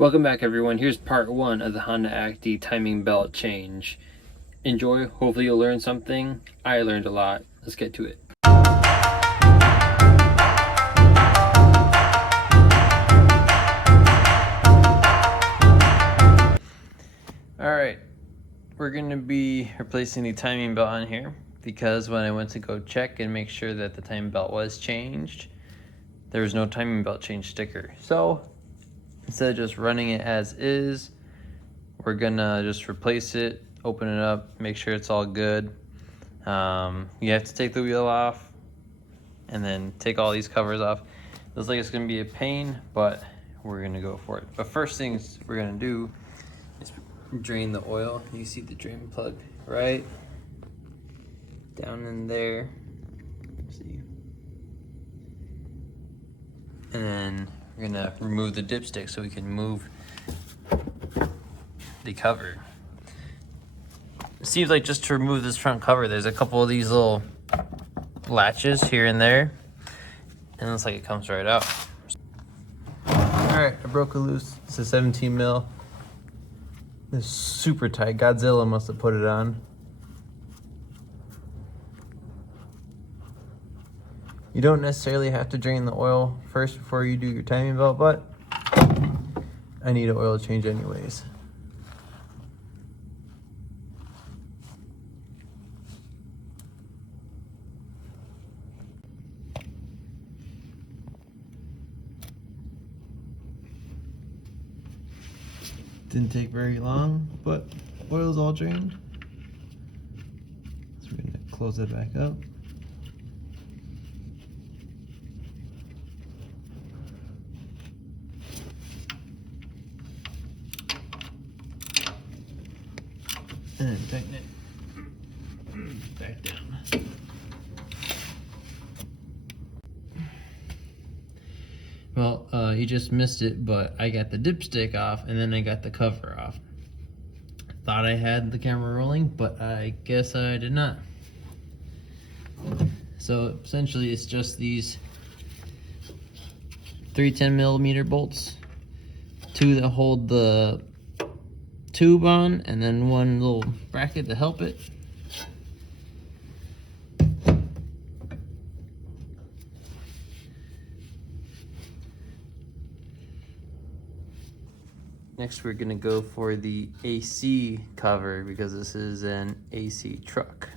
Welcome back, everyone. Here's part 1 of the Honda Acty timing belt change. Enjoy. Hopefully you'll learn something. I learned a lot. Let's get to it. Alright, we're going to be replacing the timing belt on here because when I went to go check and make sure that the timing belt was changed, there was no timing belt change sticker. So instead of just running it as is, we're gonna just replace it, open it up, make sure it's all good. You have to take the wheel off and then take all these covers off. Looks like it's gonna be a pain, but we're gonna go for it. But first things we're gonna do is drain the oil. You see the drain plug right down in there. See? And then we're gonna remove the dipstick so we can move the cover. It seems like just to remove this front cover, there's a couple of these little latches here and there, and it looks like it comes right out. Alright, I broke it loose. It's a 17 mil. This is super tight. Godzilla must have put it on. You don't necessarily have to drain the oil first before you do your timing belt, but I need an oil change anyways. Didn't take very long, but oil's all drained. So we're gonna close it back up. And tighten it back down. Well, you just missed it, but I got the dipstick off and then I got the cover off. Thought I had the camera rolling, but I guess I did not. So essentially it's just these 3 10mm bolts, 2 that hold the tube on, and then 1 little bracket to help it. Next we're gonna go for the AC cover because this is an AC truck.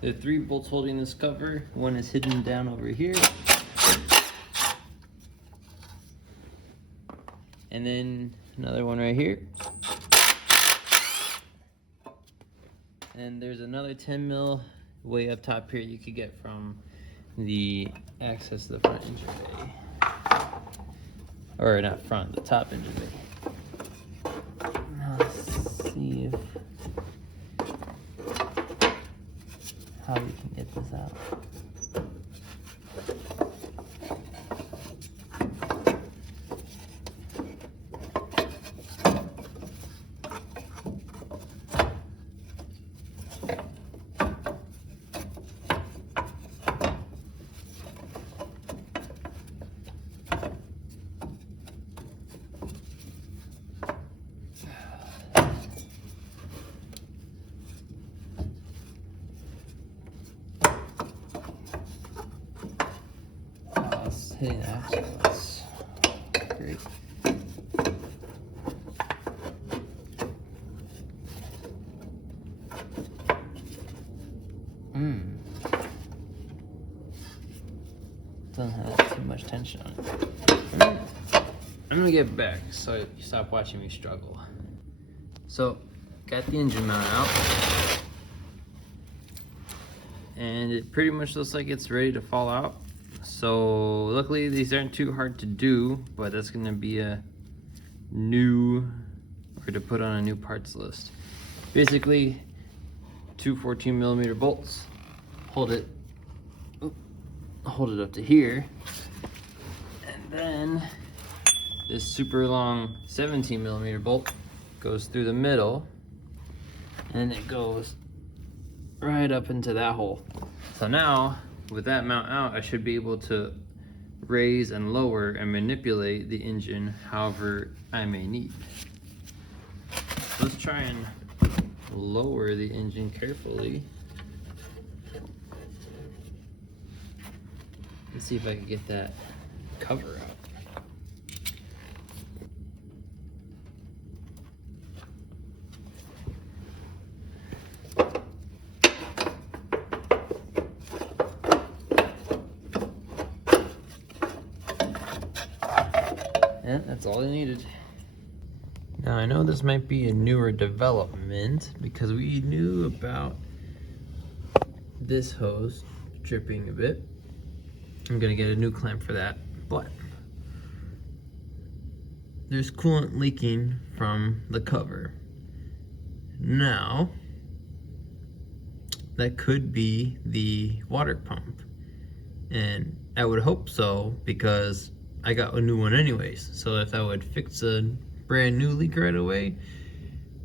There are 3 bolts holding this cover. 1 is hidden down over here. And then another one right here. And there's another 10 mil way up top here you could get from the access to the front engine bay. Or not front, the top engine bay. Let's see if how we can get this out. Hitting the axle, that's great. Doesn't have too much tension on it. I'm gonna get back so you stop watching me struggle. So, got the engine mount out. And it pretty much looks like it's ready to fall out. So luckily these aren't too hard to do, but that's gonna be a new, or to put on a new parts list. Basically, 2 14mm bolts, hold it up to here, and then this super long 17mm bolt goes through the middle, and it goes right up into that hole. So now with that mount out, I should be able to raise and lower and manipulate the engine however I may need. So let's try and lower the engine carefully. Let's see if I can get that cover out. And that's all I needed. Now I know this might be a newer development because we knew about this hose dripping a bit. I'm gonna get a new clamp for that, but there's coolant leaking from the cover. Now, that could be the water pump. And I would hope so because I got a new one anyways. So if I would fix a brand new leak right away,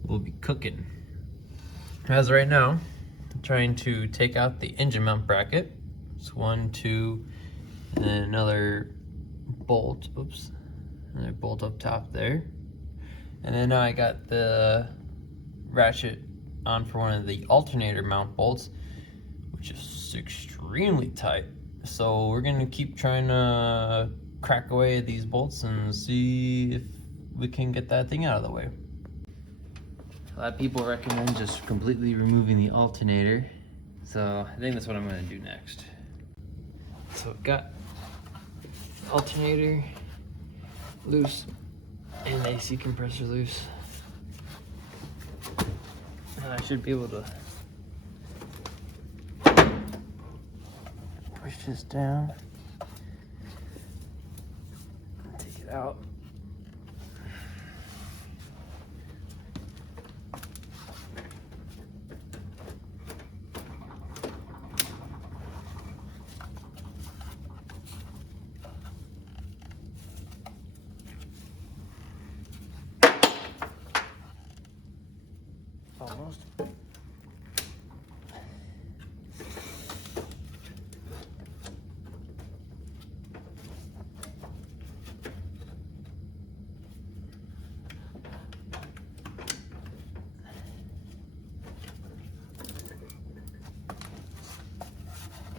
we'll be cooking. As right now, I'm trying to take out the engine mount bracket. It's 1, 2, and then another bolt. Oops, another bolt up top there. And then now I got the ratchet on for one of the alternator mount bolts, which is extremely tight. So we're gonna keep trying to crack away at these bolts and see if we can get that thing out of the way. A lot of people recommend just completely removing the alternator, so I think that's what I'm gonna do next. So I've got the alternator loose and the AC compressor loose. And I should be able to push this down. Take it out. Almost.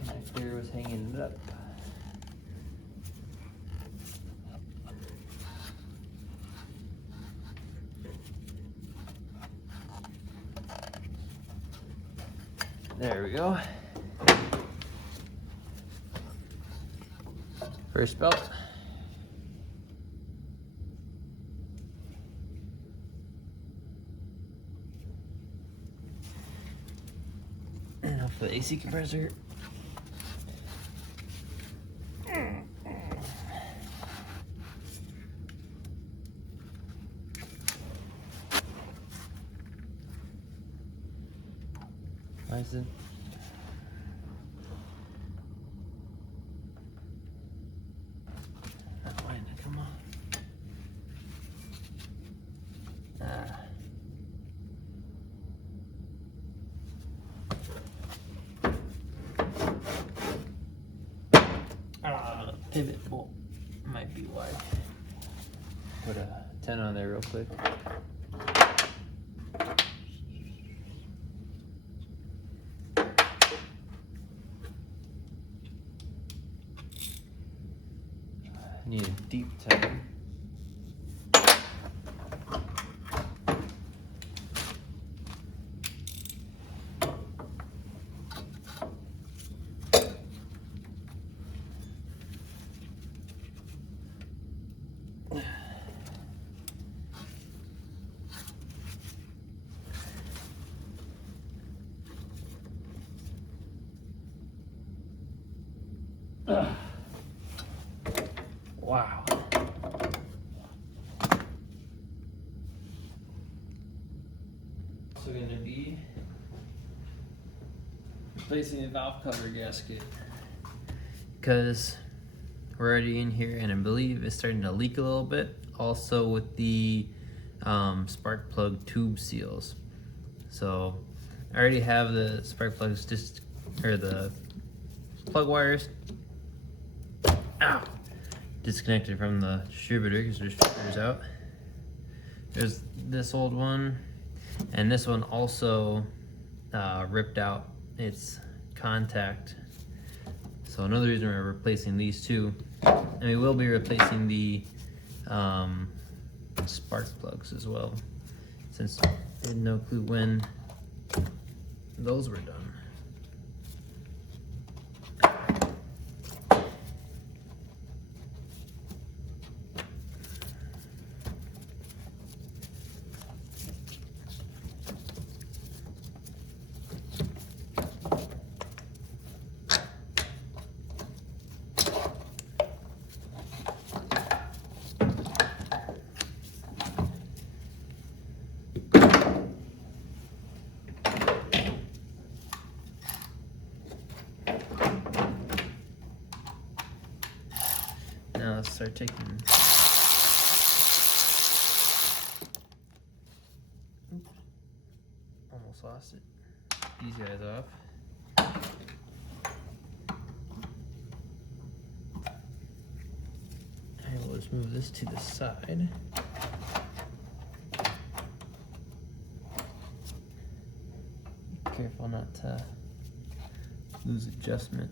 My finger was hanging it up. There we go. First belt. And off the AC compressor. Why is it? Come on. Pivot bolt might be wide. Put a 10 on there real quick. Need a deep 10. Wow. Also going to be replacing the valve cover gasket because we're already in here and I believe it's starting to leak a little bit. Also with the spark plug tube seals. So I already have the spark plugs the plug wires. Ow! disconnected from the distributor because the distributor's out. There's this old one, and this one also ripped out its contact. So another reason we're replacing these two, and we will be replacing the spark plugs as well, since we had no clue when those were done. Now let's start taking. Oops. Almost lost it. These guys off. I will just move this to the side. Be careful not to lose adjustment.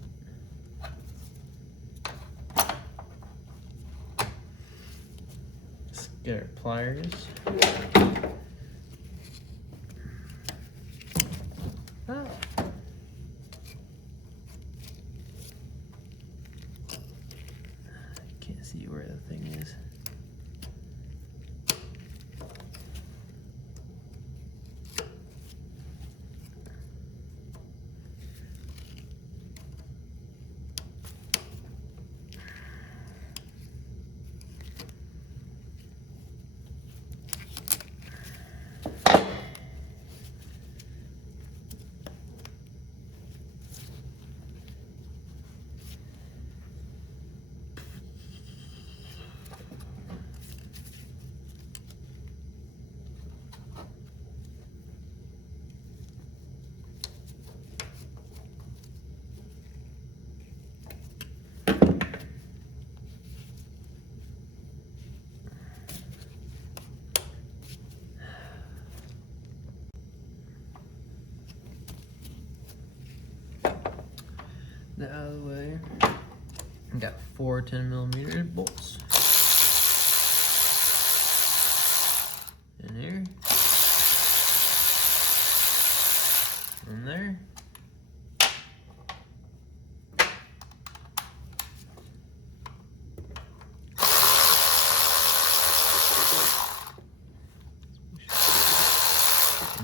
Get our pliers. Ah. I can't see where the thing is. That out of the way. I got 4 10mm bolts in here, in there,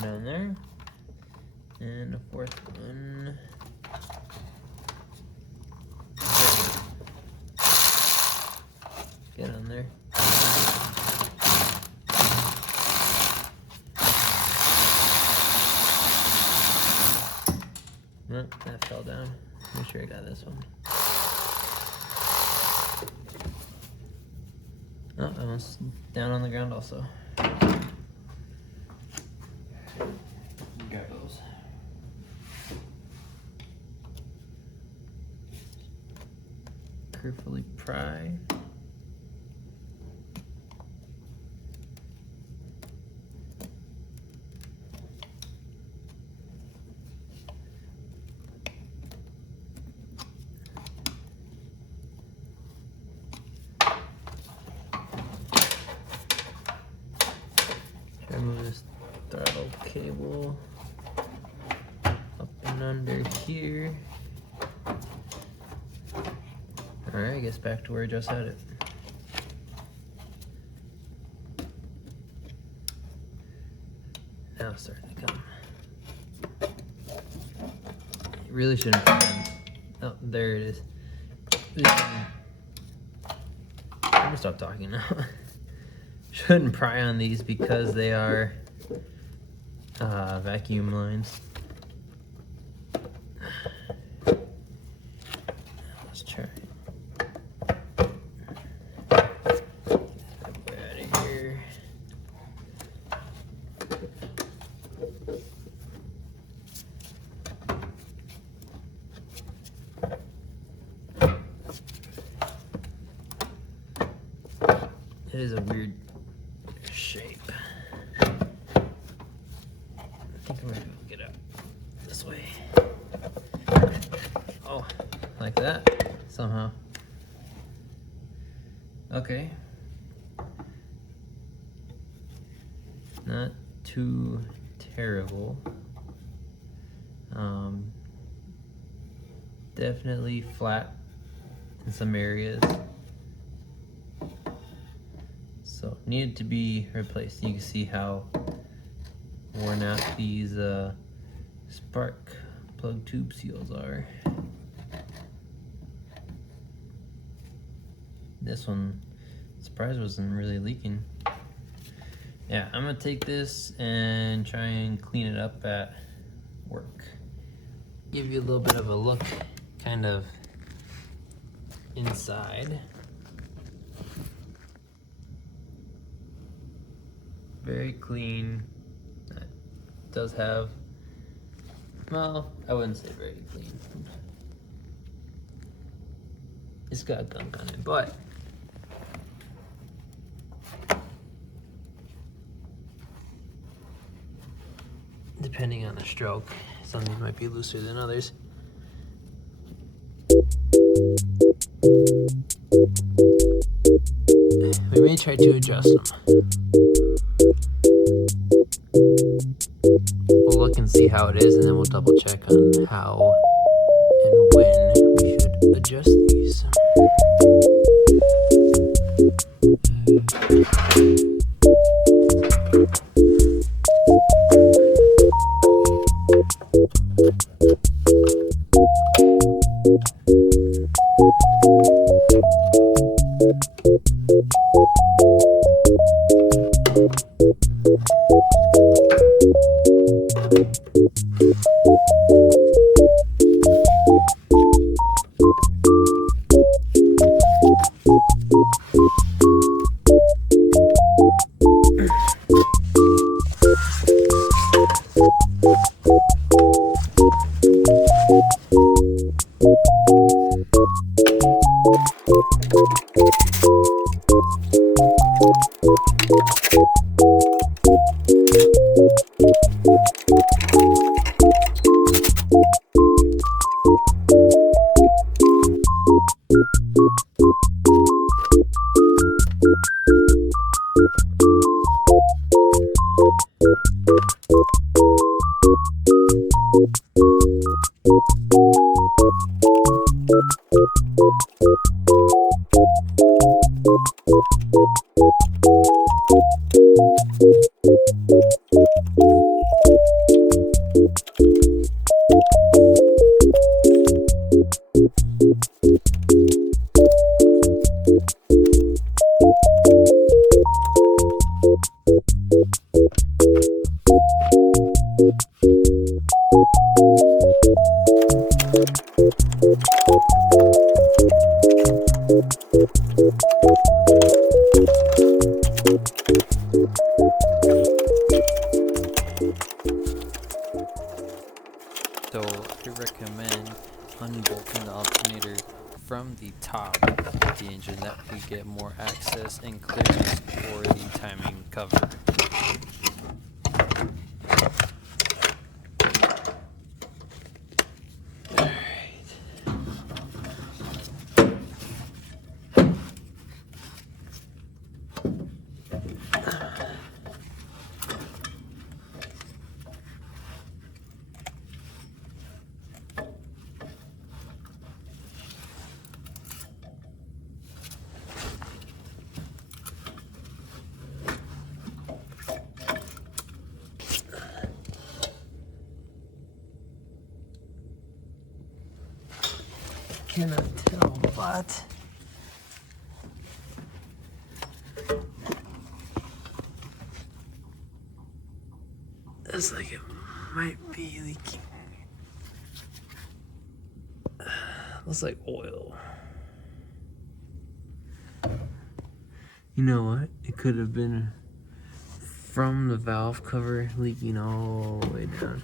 down there, and the 4th one. Get on there. Nope, that fell down. Make sure I got this one. Oh, that one's down on the ground also. Grab those. Carefully pry. Move this throttle cable up and under here. Alright, I guess back to where I just had it. Now it's starting to come. You really shouldn't find. Oh, there it is. I'm gonna stop talking now. Shouldn't pry on these because they are vacuum lines. Let's try. Get that out of here. It is a weird shape. I think I'm gonna get out this way. Oh, like that somehow. Okay. Not too terrible. Definitely flat in some areas. So needed to be replaced. You can see how worn out these spark plug tube seals are. This one, surprised, wasn't really leaking. Yeah, I'm gonna take this and try and clean it up at work. Give you a little bit of a look, kind of inside. Very clean. It does have, well, I wouldn't say very clean. It's got gunk on it, but depending on the stroke, some of these might be looser than others. We may try to adjust them. We'll look and see how it is, and then we'll double check on how and when we should adjust these. So I recommend unbolting the alternator from the top of the engine, that we get more access and clearance for the timing cover. Cannot tell, but it's like it might be leaking. Looks like oil. You know what? It could have been from the valve cover leaking all the way down.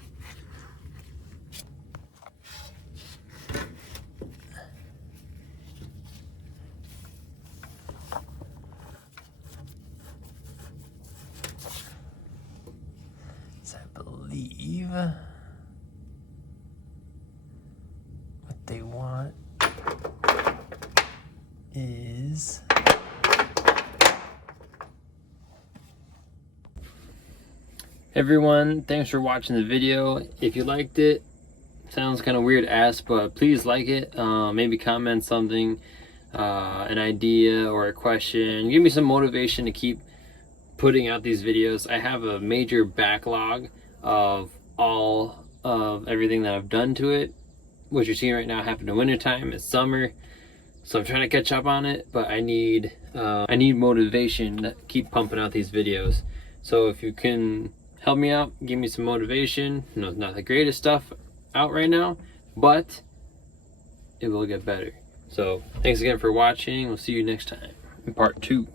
is everyone, thanks for watching the video. If you liked it, sounds kind of weird to ask, but please like it. Maybe comment something, an idea or a question. Give me some motivation to keep putting out these videos. I have a major backlog of all of everything that I've done to it. What you're seeing right now happened in wintertime. It's summer, so I'm trying to catch up on it, but I need motivation to keep pumping out these videos. So if you can help me out, give me some motivation. You know, it's not the greatest stuff out right now, but it will get better. So thanks again for watching. We'll see you next time in part 2.